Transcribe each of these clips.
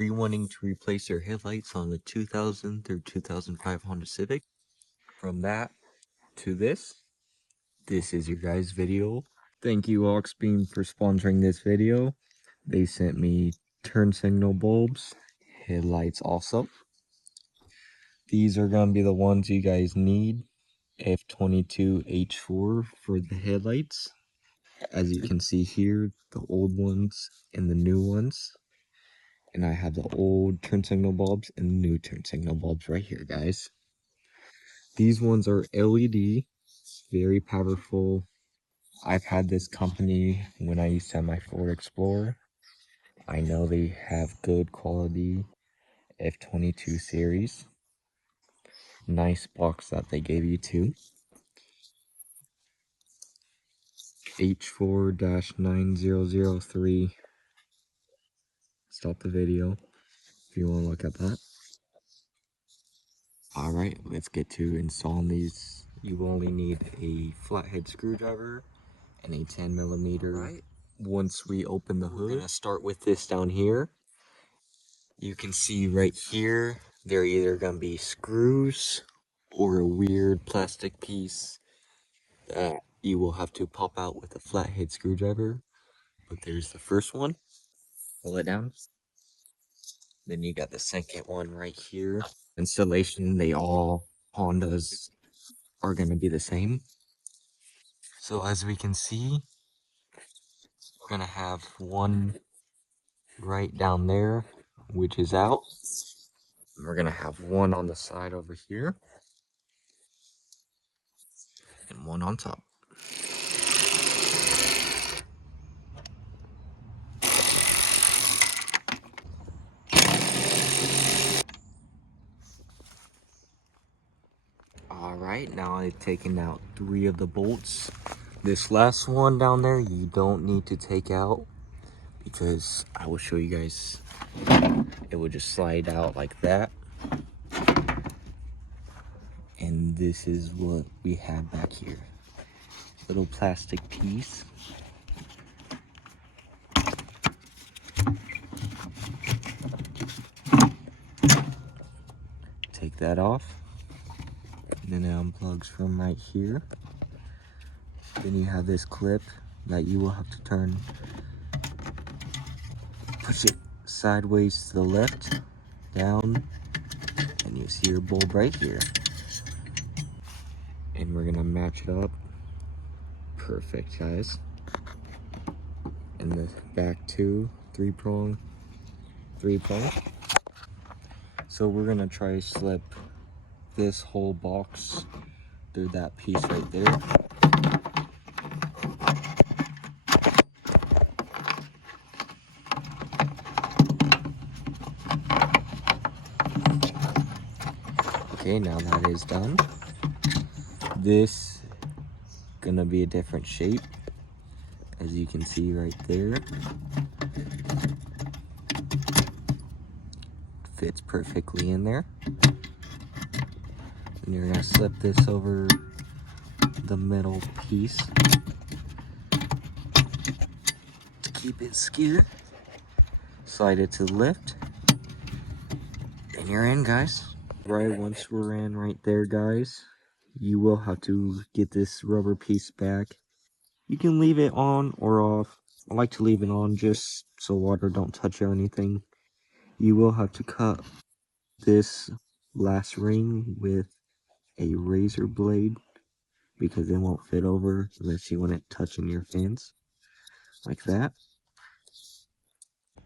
Are you wanting to replace your headlights on the 2000 through 2005 Honda Civic? From that to this is your guys' video. Thank you Auxbeam for sponsoring this video. They sent me turn signal bulbs, headlights also. These are going to be the ones you guys need. F22 H4 for the headlights. As you can see here, the old ones and the new ones. And I have the old turn signal bulbs and the new turn signal bulbs right here, guys. These ones are LED, very powerful. I've had this company when I used to have my Ford Explorer. I know they have good quality F22 series. Nice box that they gave you too. H4-9003. Stop the video if you want to look at that. Alright, let's get to installing these. You will only need a flathead screwdriver and a 10mm. Right. Once we open the hood, we're gonna start with this down here. You can see right here, they're either gonna be screws or a weird plastic piece that you will have to pop out with a flathead screwdriver. But there's the first one. Pull it down. Then you got the second one right here. Installation, they all Hondas are gonna be the same. So as we can see, we're gonna have one right down there, which is out. We're gonna have one on the side over here, and one on top. Alright, now I've taken out 3 of the bolts. This last one down there, you don't need to take out, because I will show you guys. It will just slide out like that. And this is what we have back here. Little plastic piece. Take that off. And then it unplugs from right here. Then you have this clip that you will have to turn. Push it sideways to the left, down, and you see your bulb right here. And we're gonna match it up. Perfect, guys. And the back two, three prong. So we're gonna try to slip this whole box through that piece right there. Okay, now that is done. This gonna be a different shape, as you can see right there. Fits perfectly in there. And you're gonna slip this over the middle piece to keep it secure. Slide it to the left, and you're in, guys. Right, once we're in right there, guys, you will have to get this rubber piece back. You can leave it on or off. I like to leave it on just so water don't touch or anything. You will have to cut this last ring with a razor blade, because it won't fit over unless you want it touching your fans like that.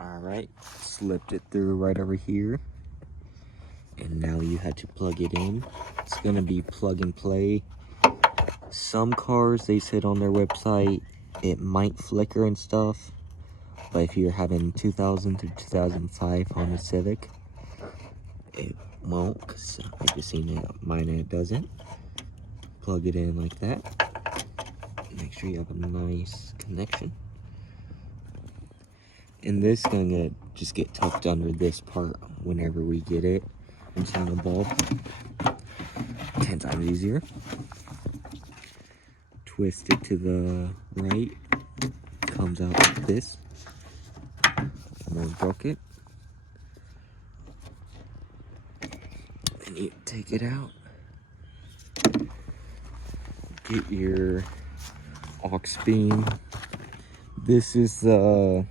Alright, slipped it through right over here, and now you had to plug it in. It's gonna be plug and play. Some cars, they said on their website, it might flicker and stuff, but if you're having 2000 to 2005 Honda Civic, it won't, because I've just seen it mine and it doesn't. Plug it in like that. Make sure you have a nice connection. And this is gonna just get tucked under this part whenever we get it. Inside the bulb, 10 times easier. Twist it to the right, comes out like this. Almost broke it. and you take it out. Get your Auxbeam. This is the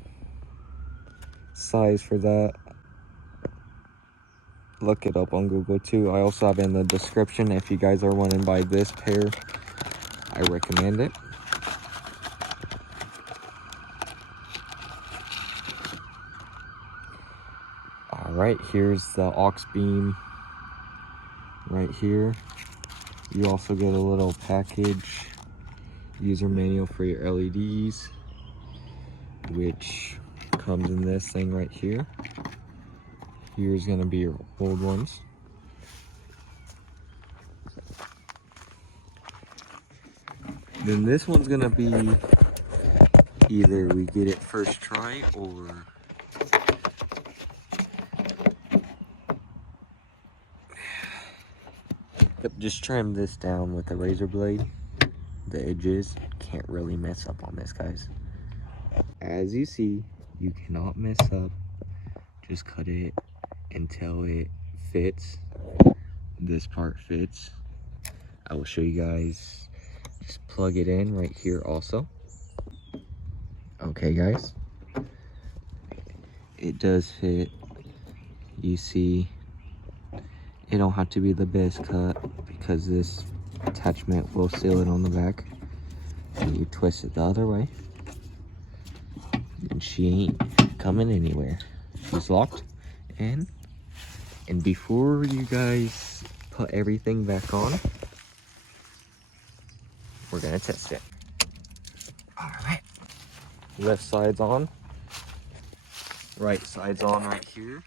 size for that. Look it up on Google too. I also have it in the description. If you guys are wanting to buy this pair, I recommend it. Alright, here's the Auxbeam right here. You also get a little package, user manual for your LEDs, which comes in this thing right here. Here's gonna be your old ones. Then this one's gonna be either we get it first try or just trim this down with a razor blade. The edges can't really mess up on this, guys. As you see, you cannot mess up. Just cut it until it fits. This part fits. I will show you guys. Just plug it in right here also. Okay, guys. It does fit. You see, it don't have to be the best cut because this attachment will seal it on the back. And you twist it the other way, and she ain't coming anywhere. She's locked in. And before you guys put everything back on, we're gonna test it. All right. Left side's on. Right side's on right here.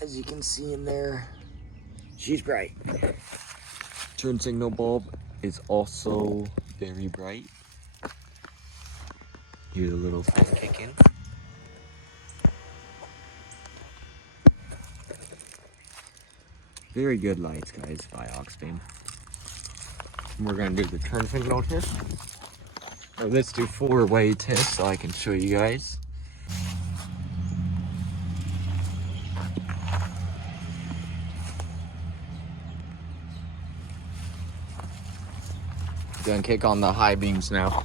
As you can see in there, she's bright. Turn signal bulb is also very bright. Here's a little fan kick in. Very good lights, guys, by Auxbeam. We're gonna do the turn signal test. Or let's do four-way test so I can show you guys. Gonna kick on the high beams now.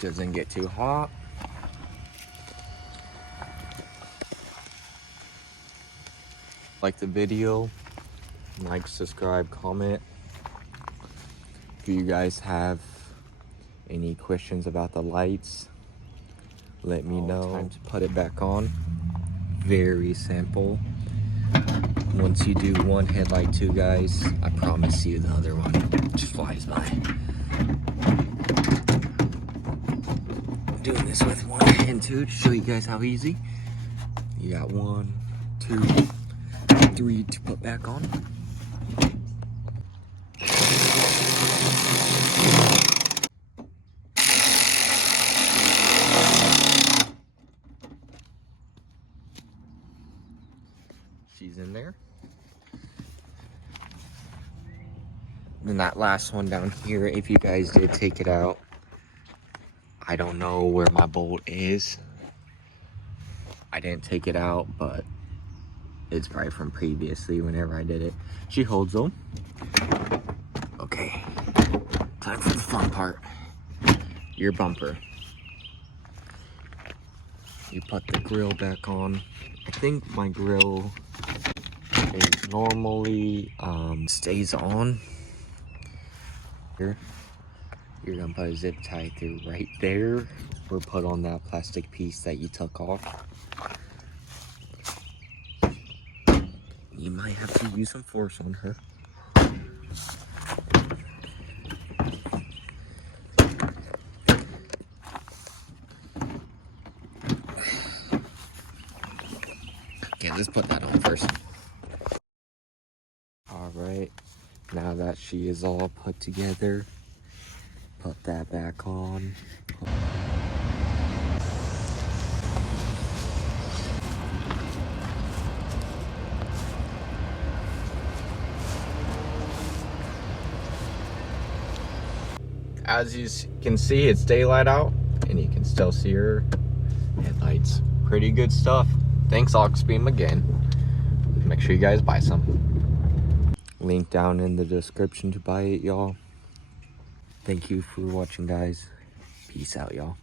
Doesn't get too hot. Like the video, like, subscribe, comment. If you guys have any questions about the lights, let me know. Time to put it back on. Very simple. Once you do one headlight too, guys, I promise you the other one just flies by. I'm doing this with one hand too to show you guys how easy. You got 1, 2, 3 to put back on. She's in there. And that last one down here, if you guys did take it out, I don't know where my bolt is. I didn't take it out, but it's probably from previously whenever I did it. She holds them. Okay, time for the fun part. Your bumper. You put the grill back on. I think my grill is normally stays on. Here, you're gonna put a zip tie through right there, or put on that plastic piece that you took off. You might have to use some force on her. Okay, let's put that on first. Alright, now that she is all put together, put that back on. as you can see, it's daylight out, and you can still see her headlights. Pretty good stuff. Thanks, Auxbeam, again. Make sure you guys buy some. Link down in the description to buy it, y'all. Thank you for watching, guys. Peace out, y'all.